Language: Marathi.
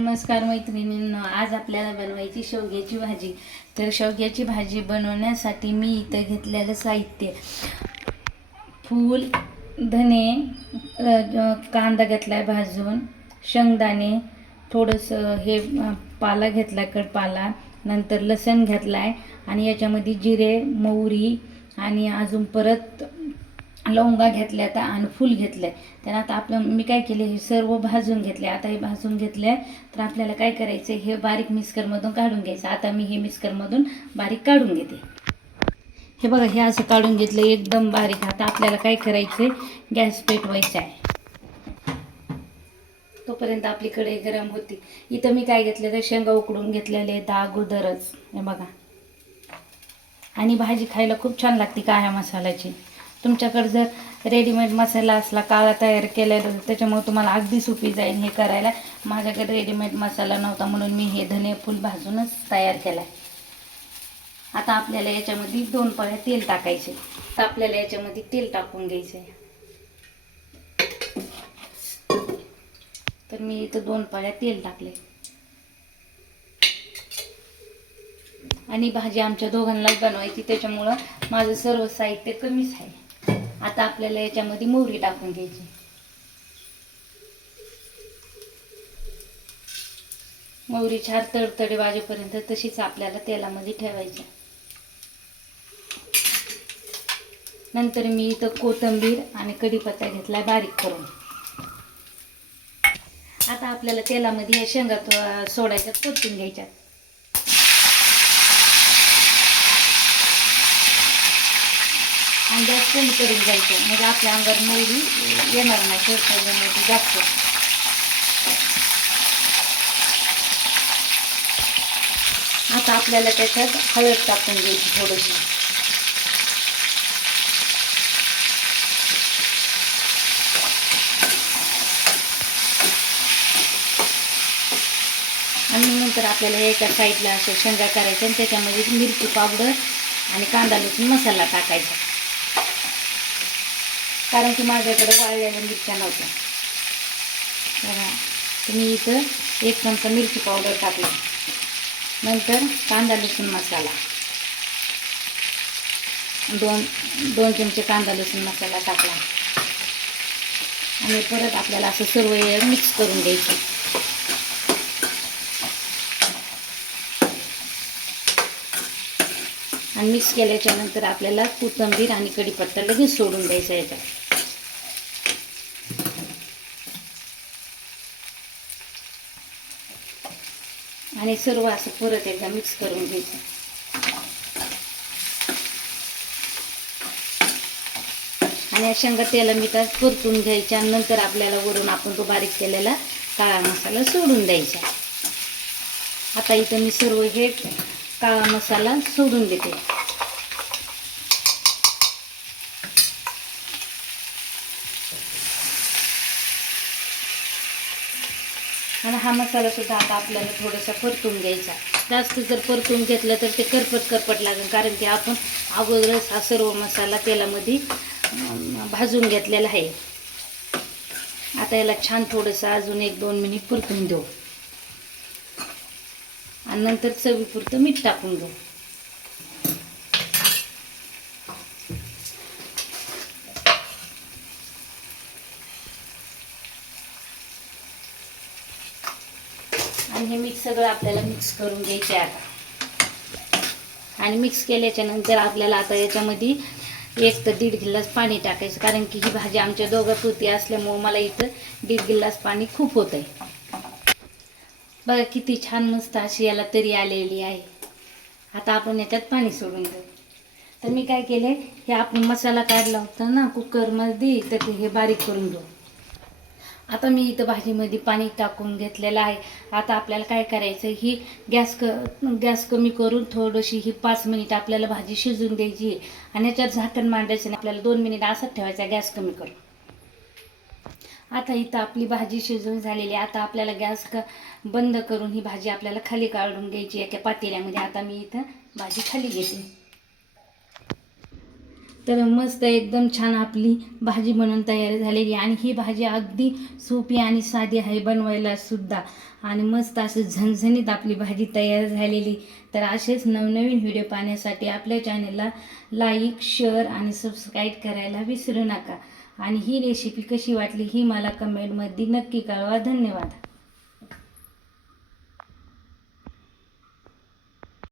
नमस्कार मैत्रिणींनो, आज आपल्याला बनवायची शेवग्याची भाजी. तर शेवग्याची भाजी बनवण्यासाठी मी इथं घेतलेलं साहित्य: फूल, धने, कांदा घेतलाय भाजून, शेंगदाणे, थोडंसं पाला घेतला, कडपाला, नंतर लसण घेतलाय आणि याच्यामध्ये जिरे, मोहरी आणि अजून परत लवंगा घेतल्यात आणि फूल घेतलंय. तर आता मी काय केले, हे सर्व भाजून घेतले. आता हे भाजून घेतले तर आपल्याला काय करायचं, हे बारीक मिक्सरमधून काढून घ्यायचं. आता मी हे मिक्सरमधून बारीक काढून घेते. हे बघा, हे असं काढून घेतलं एकदम बारीक. आता आपल्याला काय करायचं, गॅस पेटवायचा आहे. तोपर्यंत आपली कढई गरम होती. इथं मी काय घेतलं तर शेंगा उकडून घेतलेले आहेत अगोदरच, हे बघा. आणि भाजी खायला खूप छान लागते काळ्या मसाल्याची. तुमच्याकडे जर रेडीमेड मसाला असला काळा तयार केलेला, त्याच्यामुळे तुम्हाला अगदी सोपी जाईल हे करायला. माझ्याकडे रेडीमेड मसाला नव्हता म्हणून मी हे धने फूल भाजूनच तयार केला. आता आपल्याला याच्यामध्ये 2 पळ्या तेल टाकायचे. तर आपल्याला याच्यामध्ये तेल टाकून घ्यायचे. तर मी इथं 2 पळ्या तेल टाकले. आणि भाजी आमच्या दोघांनाच बनवायची, त्याच्यामुळं माझं सर्व साहित्य कमीच आहे. आता आपल्याला याच्यामध्ये मोहरी टाकून घ्यायची. मोहरी छान तडतडी वाजेपर्यंत तशीच आपल्याला तेलामध्ये ठेवायची. नंतर मी इथं कोथिंबीर आणि कढीपत्ता घेतला बारीक करून. आता आपल्याला तेलामध्ये या शेंगा सोडायच्या, परतून घ्यायच्या. आणि गॅस कमी करून घ्यायचं, म्हणजे आपल्या अंगावर मोहरी येणार नाही करता जास्त. आता आपल्याला त्याच्यात हळद टाकून घ्यायची थोडीशी. आणि नंतर आपल्याला एका साईडला असं शेंगा करायच्या आणि त्याच्यामध्ये मिरची पावडर आणि कांदा लसूण मसाला टाकायचा. कारण की माझ्याकडे वाळलेल्या मिरच्या नव्हत्या. तुम्ही इथं 1 चमचा मिरची पावडर टाकली. नंतर कांदा लसूण मसाला, 2 चमचे कांदा लसूण मसाला टाकला. आणि परत आपल्याला असं सर्व मिक्स करून घ्यायचं. आणि मिक्स केल्याच्या नंतर आपल्याला कोथिंबीर आणि कढीपत्ता लगेच सोडून द्यायचा याच्यात. आणि सर्व असं परत एकदा मिक्स करून घ्यायचं. आणि शेंगा तेला मिठात परतून घ्यायच्या. आणि नंतर आपल्याला वरून आपण तो बारीक केलेला काळा मसाला सोडून द्यायचा. आता इथं मी सर्व हे काळा मसाला सोडून देते. आणि हा मसाला सुद्धा आता आपल्याला थोडासा परतून घ्यायचा. जास्त जर परतून घेतलं तर ते करपट लागेल, कारण की आपण अगोदरच हा सर्व मसाला तेलामध्ये भाजून घेतलेला आहे. आता याला छान थोडंसं अजून 1-2 मिनिट परतून देऊ. आणि नंतर चवीपुरतं मीठ टाकून घेऊ. आणि हे सगळं आपल्याला मिक्स करून घ्यायचे आता. आणि मिक्स केल्याच्या नंतर आपल्याला आता याच्यामध्ये 1 ते 1.5 गिलास पाणी टाकायचं, कारण की ही भाजी आमच्या दोघांपुरती असल्यामुळं मला इथं 1.5 गिलास पाणी खूप होत आहे. बघा किती छान मस्त अशी याला तरी आलेली आहे. आता आपण याच्यात पाणी सोडून देऊ. तर मी काय केले, हे आपण मसाला काढला होता ना कुकरमध्ये, तर हे बारीक करून घेऊ. आता मी इथं भाजीमध्ये पाणी टाकून घेतलेलं आहे. आता आपल्याला काय करायचं, ही गॅस कमी करून थोडीशी ही 5 मिनिट आपल्याला भाजी शिजून द्यायची. आणि याच्यावर झाकण मांडायचं आणि आपल्याला 2 मिनिट असंच ठेवायचा गॅस कमी करून. आता इथं आपली भाजी शिजून झालेली. आता आपल्याला गॅस बंद करून ही भाजी आपल्याला खाली काढून घ्यायची एका पातेल्यामध्ये. आता मी इथं भाजी खाली घेते. तर मस्त एकदम छान आपली भाजी बनवून तयार झालेली आणि ही भाजी अगदी सोपी आणि साधी आहे बनवायला सुद्धा आणि मस्त असं झणझणीत आपली भाजी तयार झालेली. तर असेच नवनवीन व्हिडिओ पाहण्यासाठी आपल्या चॅनलला लाईक शेअर आणि सबस्क्राईब करायला विसरू नका आणि ही रेसिपी कशी वाटली ही मला कमेंटमध्ये नक्की कळवा. धन्यवाद.